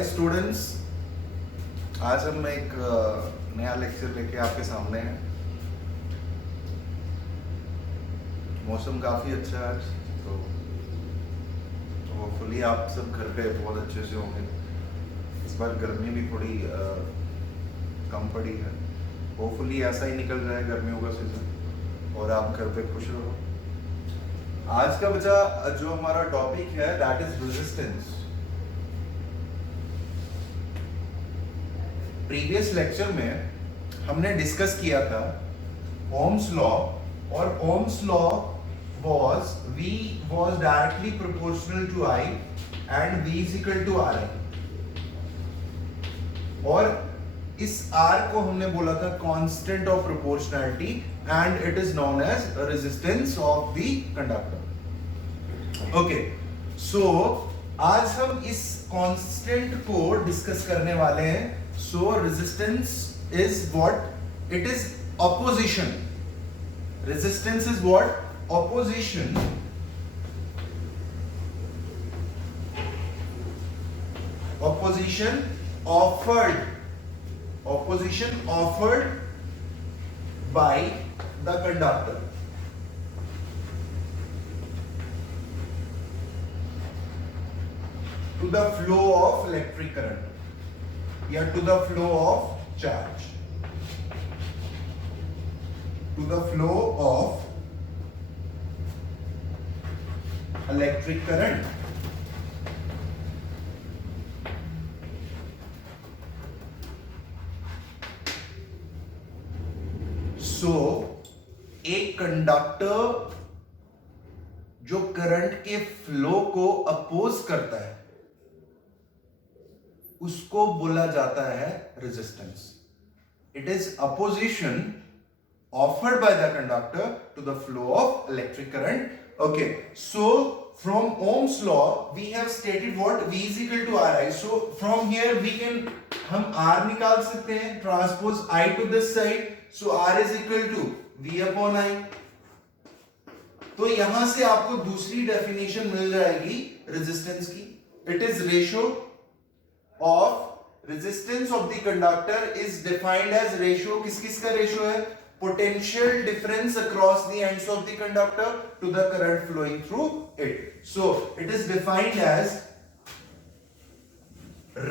Hi students, आज हम एक नया लेक्चर लेके आपके सामने हैं। मौसम काफ़ी अच्छा है आज, तो होपफुली आप सब घर पे बहुत अच्छे से होंगे। इस बार गर्मी भी थोड़ी कम पड़ी है। होपफुली ऐसा ही निकल जाए गर्मियों का सीज़न और आप घर पे खुश रहो। आज का बचा जो हमारा टॉपिक है that is resistance. Previous lecture में हमने डिस्कस किया था ओम्स लॉ, और Ohm's law was V was directly proportional to I and V is equal to RI, और इस R को हमने बोला था constant of proportionality and it is known as resistance of the conductor. Okay, so आज हम इस कांस्टेंट को डिस्कस करने वाले हैं। So resistance is what? It is opposition. Resistance is what? opposition offered by the conductor to the flow of electric current या to the flow of charge, to the flow of electric current। सो एक conductor जो current के flow को oppose करता है उसको बोला जाता है resistance. It is opposition offered by the conductor to the flow of electric current। Okay, so from Ohm's law we have stated what? V is equal to Ri। so from here we can हम R निकाल सकते हैं, transpose I to this side, so R is equal to V upon I। तो यहां से आपको दूसरी definition मिल जाएगी रेजिस्टेंस की। It is ratio of resistance of the conductor is defined as ratio, किस किस का रेशियो है? Potential difference across the ends of the conductor to the current flowing through it। So it is defined as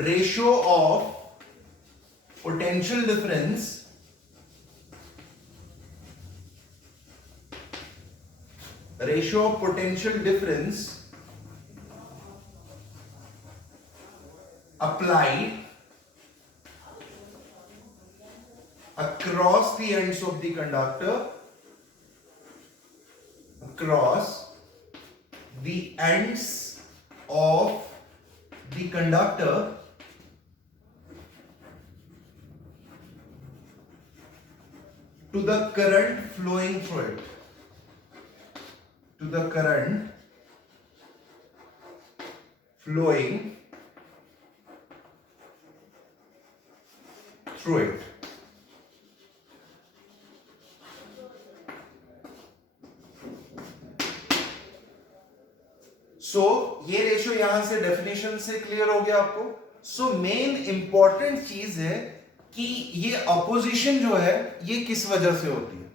ratio of potential difference applied across the ends of the conductor, across the ends of the conductor to the current flowing through it, to the current flowing through it। सो ये ratio यहां से definition से clear हो गया आपको। So main important चीज है कि ये अपोजिशन जो है ये किस वजह से होती है।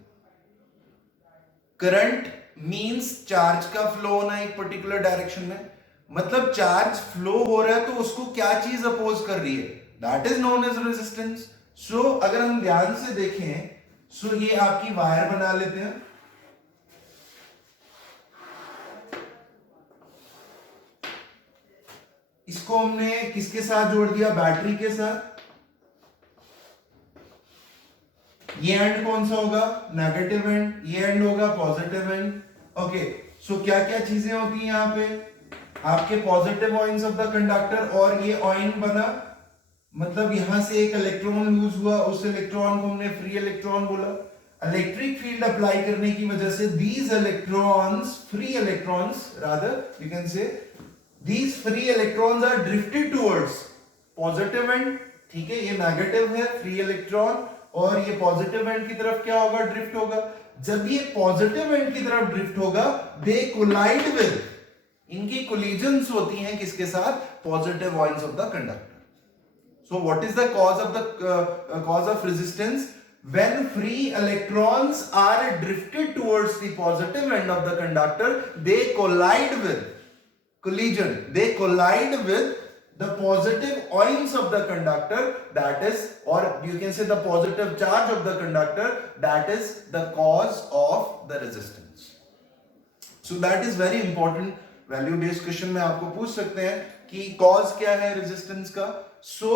करंट मींस चार्ज का फ्लो होना एक पर्टिकुलर डायरेक्शन में, मतलब चार्ज फ्लो हो रहा है तो उसको क्या चीज अपोज कर रही है, that is known as resistance. So अगर हम ध्यान से देखें, सो ये आपकी वायर बना लेते हैं। इसको हमने किसके साथ जोड़ दिया? बैटरी के साथ। ये एंड कौन सा होगा? Negative and. ये एंड होगा पॉजिटिव एंड। ओके, सो क्या क्या चीजें होती हैं यहाँ पे? आपके पॉजिटिव ऑइंस ऑफ द कंडक्टर, और ये ऑइन बना, मतलब यहां से एक इलेक्ट्रॉन लूज हुआ, उस इलेक्ट्रॉन को हमने फ्री इलेक्ट्रॉन बोला। इलेक्ट्रिक फील्ड अप्लाई करने की वजह से these electrons, free electrons rather you can say, these free electrons are drifted towards positive end। ठीक है, ये नेगेटिव है फ्री इलेक्ट्रॉन, और ये पॉजिटिव एंड की तरफ क्या होगा? ड्रिफ्ट होगा। जब ये पॉजिटिव एंड की तरफ ड्रिफ्ट होगा, दे कोलाइड विद, इनकी कोलिजन्स होती हैं किसके साथ? Positive ions of the conductor. So what is the cause of resistance? When free electrons are drifted towards the positive end of the conductor, they collide with collision. They collide with the positive ions of the conductor, that is, or you can say the positive charge of the conductor, that is the cause of the resistance. So that is very important. Value based question में आपको पूछ सकते हैं कि cause क्या है resistance का. सो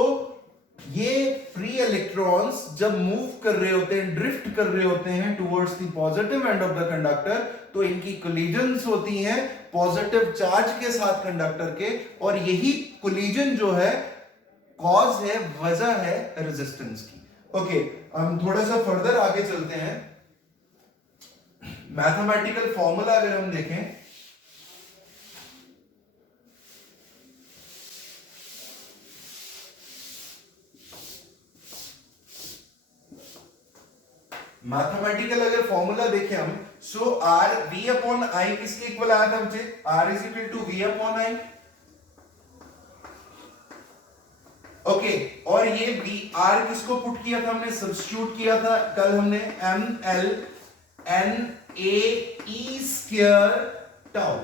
ये फ्री इलेक्ट्रॉन्स जब मूव कर रहे होते हैं, ड्रिफ्ट कर रहे होते हैं towards the positive end of the conductor, तो इनकी कोलिजन्स होती हैं पॉजिटिव चार्ज के साथ कंडक्टर के, और यही कोलिजन जो है कॉज है, वजह है रेजिस्टेंस की. ओके, हम थोड़ा सा फर्दर आगे चलते हैं. मैथमेटिकल फॉर्मूला अगर हम देखें, मैथमेटिकल अगर फॉर्मूला देखें हम, so R V upon I किसके इक्वल आया था मुझे? R is equal to V upon I. Okay, और ये वी आर किसको पुट किया था हमने? सब्स्टिट्यूट किया था कल हमने, M L N A E square tau.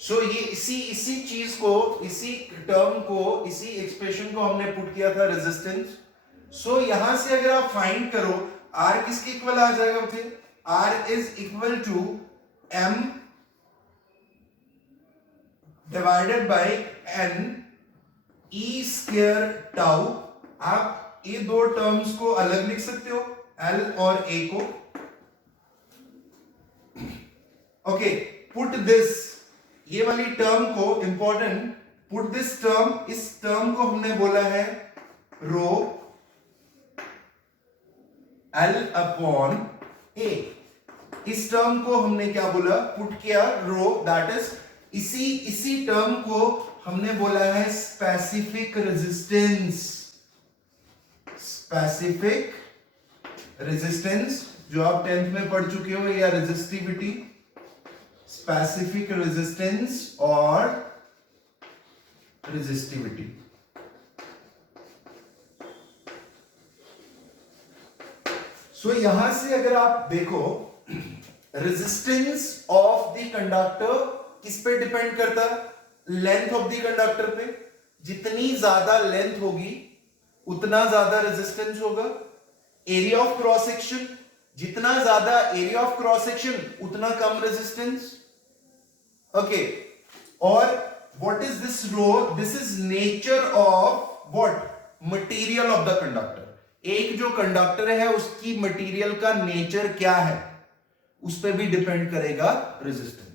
So ये इसी चीज को, इसी टर्म को, इसी एक्सप्रेशन को हमने पुट किया था रेजिस्टेंस. सो यहां से अगर आप फाइंड करो, आर किसके इक्वल आ जाएगा मुझे? R is equal to M divided by N E square tau. आप ये दो टर्म्स को अलग लिख सकते हो, एल और ए को. ओके, पुट दिस, ये वाली टर्म को इंपॉर्टेंट, पुट दिस टर्म, इस टर्म को हमने बोला है रो एल अपॉन ए. इस टर्म को हमने क्या बोला? पुट किया रो, दैट इज इसी टर्म को हमने बोला है स्पेसिफिक रेजिस्टेंस. स्पेसिफिक रेजिस्टेंस जो आप 10th में पढ़ चुके हो, या रेजिस्टिविटी, स्पेसिफिक रेजिस्टेंस और रेजिस्टिविटी. सो यहां से अगर आप देखो, रेजिस्टेंस ऑफ द कंडक्टर किस पे डिपेंड करता है? लेंथ ऑफ द कंडक्टर पे. जितनी ज्यादा लेंथ होगी उतना ज्यादा रेजिस्टेंस होगा. एरिया ऑफ क्रॉस सेक्शन, जितना ज्यादा एरिया ऑफ क्रॉस सेक्शन उतना कम रेजिस्टेंस. ओके, और what is this rho? This is nature of what? Material of the conductor. एक जो कंडक्टर है उसकी मटेरियल का नेचर क्या है, उस पर भी डिपेंड करेगा रेजिस्टेंस.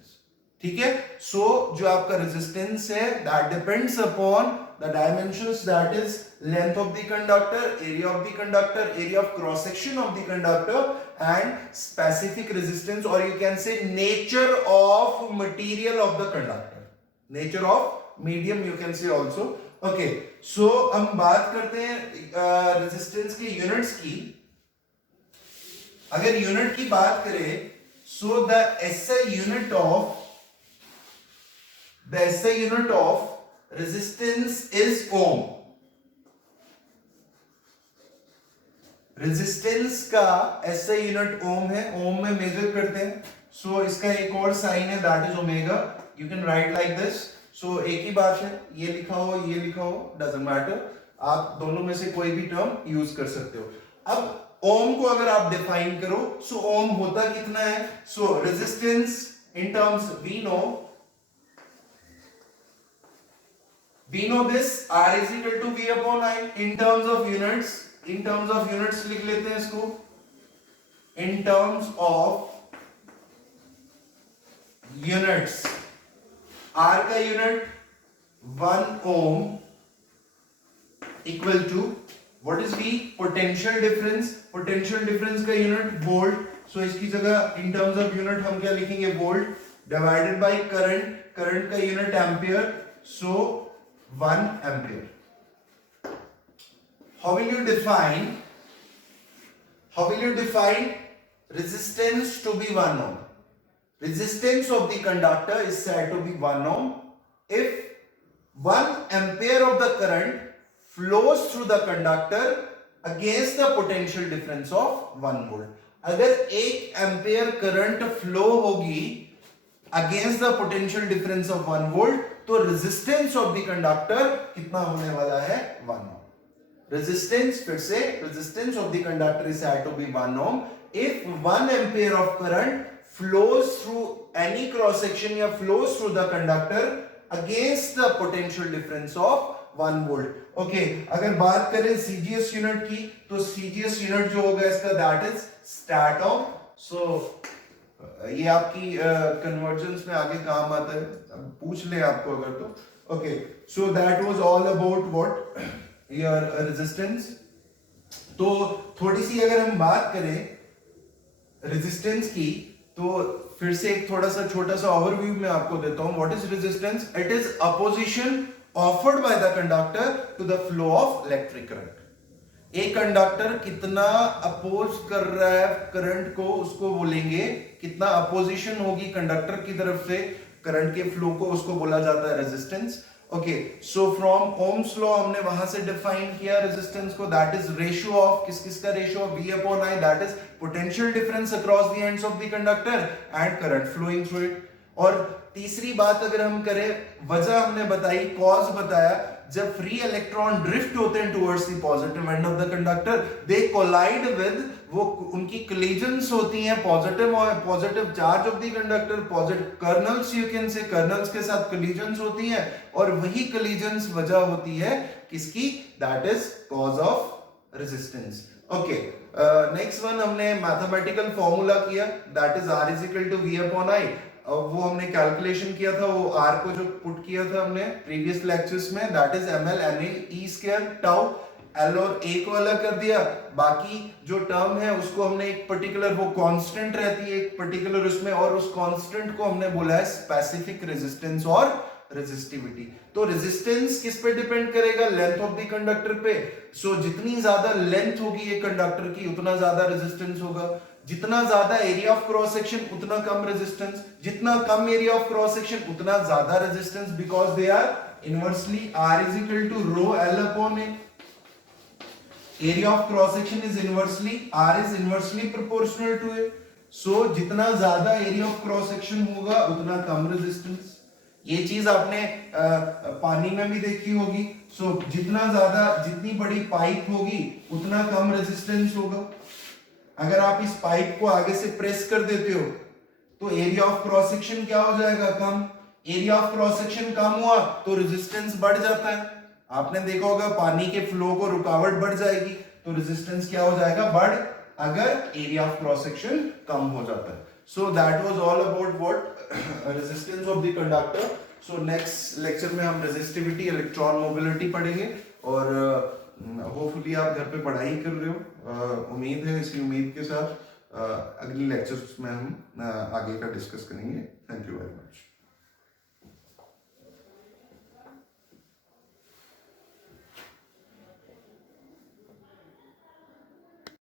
ठीक है, सो जो आपका रेजिस्टेंस है, that depends upon the dimensions, that is length of the conductor, area of the conductor, area of cross section of the conductor, and specific resistance, और you can say nature of material of the conductor, nature of medium you can say also. Okay, so हम बात करते हैं resistance की units की. अगर unit की बात करें, so the SI unit of resistance is ohm. Resistance का एसआई यूनिट ओम है, ओम में मेजर करते हैं. सो इसका एक और साइन है, that is omega. You can write like this. So एक ही बात है, ये लिखा हो, ये लिखा हो, डजंट मैटर, आप दोनों में से कोई भी टर्म यूज कर सकते हो. अब ओम को अगर आप डिफाइन करो, सो ओम होता कितना है? सो resistance in terms we know this, R is equal to V upon I. in terms of units लिख लेते हैं इसको. in terms of units, R का unit 1 ohm equal to what is V? Potential difference. Potential difference का unit volt. So इसकी जगह in terms of unit हम क्या लिखेंगे? Volt divided by current. Current का unit ampere, so 1 ampere. How will you define resistance to be 1 ohm? Resistance of the conductor is said to be 1 ohm if 1 ampere of the current flows through the conductor against the potential difference of 1 volt. अगर 1 ampere current flow होगी against the potential difference of 1 volt, तो resistance of the conductor कितना होने वाला है? 1 ओम. Resistance, फिर से resistance of the conductor is said to be 1 ohm if 1 ampere of current flows through any cross section या flows through the conductor against the potential difference of 1 volt. Okay, अगर बात करें सीजीएस यूनिट की, तो CGS unit जो होगा इसका that is stat ओम. सो ये आपकी कन्वर्जन्स में आगे काम आता है, पूछ ले आपको अगर तो. Okay, so that was all about what your resistance. तो थोड़ी सी अगर हम बात करें रेजिस्टेंस की, तो फिर से एक थोड़ा सा छोटा सा ओवरव्यू मैं आपको देता हूं. What is resistance? It is opposition offered by the conductor to the flow of electric current. एक कंडक्टर कितना अपोज कर रहा है करंट को, उसको बोलेंगे कितना अपोजिशन होगी कंडक्टर की तरफ से करंट के फ्लो को, उसको बोला जाता है resistance. Okay, so from Ohm's law हमने वहां से डिफाइन किया रेजिस्टेंस को, दैट इज रेशियो ऑफ किसका रेशियो? V upon I, that is potential difference across the ends of the conductor and current flowing through it. और तीसरी बात अगर हम करें, वजह हमने बताई, कॉज बताया, जब फ्री इलेक्ट्रॉन ड्रिफ्ट होते हैं towards the positive end of the conductor, they collide with, वो उनकी कोलिजन्स होती हैं पॉजिटिव और positive charge of the conductor, positive kernels, you can say kernels के साथ कोलिजन्स होती हैं, और वही कोलिजन्स वजह होती है किसकी? That is cause of resistance. Okay, next one हमने मैथमेटिकल फॉर्मूला किया, that is R is equal to V upon I. वो हमने कैलकुलेशन किया था, वो R को जो पुट किया था हमने प्रीवियस लेक्चर्स में, that is ml na e square tau. L और A को अलग कर दिया, बाकी जो टर्म है उसको हमने एक पर्टिकुलर, वो कांस्टेंट रहती है एक पर्टिकुलर उसमें, और उस कांस्टेंट को हमने बोला है स्पेसिफिक रेजिस्टेंस और रेजिस्टिविटी. तो रेजिस्टेंस किस पे डिपेंड करेगा? लेंथ ऑफ द कंडक्टर पे. सो जितनी ज्यादा लेंथ होगी एक कंडक्टर की, उतना ज्यादा रेजिस्टेंस होगा. जितना ज्यादा एरिया ऑफ क्रॉस सेक्शन, उतना कम रेजिस्टेंस. जितना कम एरिया ऑफ क्रॉस सेक्शन, उतना ज्यादा resistance, because they are inversely. R is equal to rho L upon A. Area of cross section is inversely, R is inversely proportional to A. So जितना ज्यादा area of cross section होगा, उतना कम resistance. ये चीज आपने पानी में भी देखी होगी. सो जितना ज्यादा, जितनी बड़ी पाइप होगी, उतना कम रेजिस्टेंस होगा. अगर आप इस पाइप को आगे से प्रेस कर देते हो, तो एरिया ऑफ क्रॉस सेक्शन क्या हो जाएगा? कम. एरिया ऑफ क्रॉस सेक्शन कम हुआ तो रेजिस्टेंस बढ़ जाता है. आपने देखा होगा पानी के फ्लो को रुकावट बढ़ जाएगी, तो रेजिस्टेंस क्या हो जाएगा? बढ़, अगर एरिया ऑफ क्रॉस सेक्शन कम हो जाता है. So that was all about what resistance of the conductor. So next lecture में हम रेजिस्टिविटी, इलेक्ट्रॉन मोबिलिटी पढ़ेंगे, और होपफुली आप घर पे पढ़ाई कर रहे हो. उम्मीद है, इसी उम्मीद के साथ अगले लेक्चर्स में हम आगे का डिस्कस करेंगे. Thank you very much.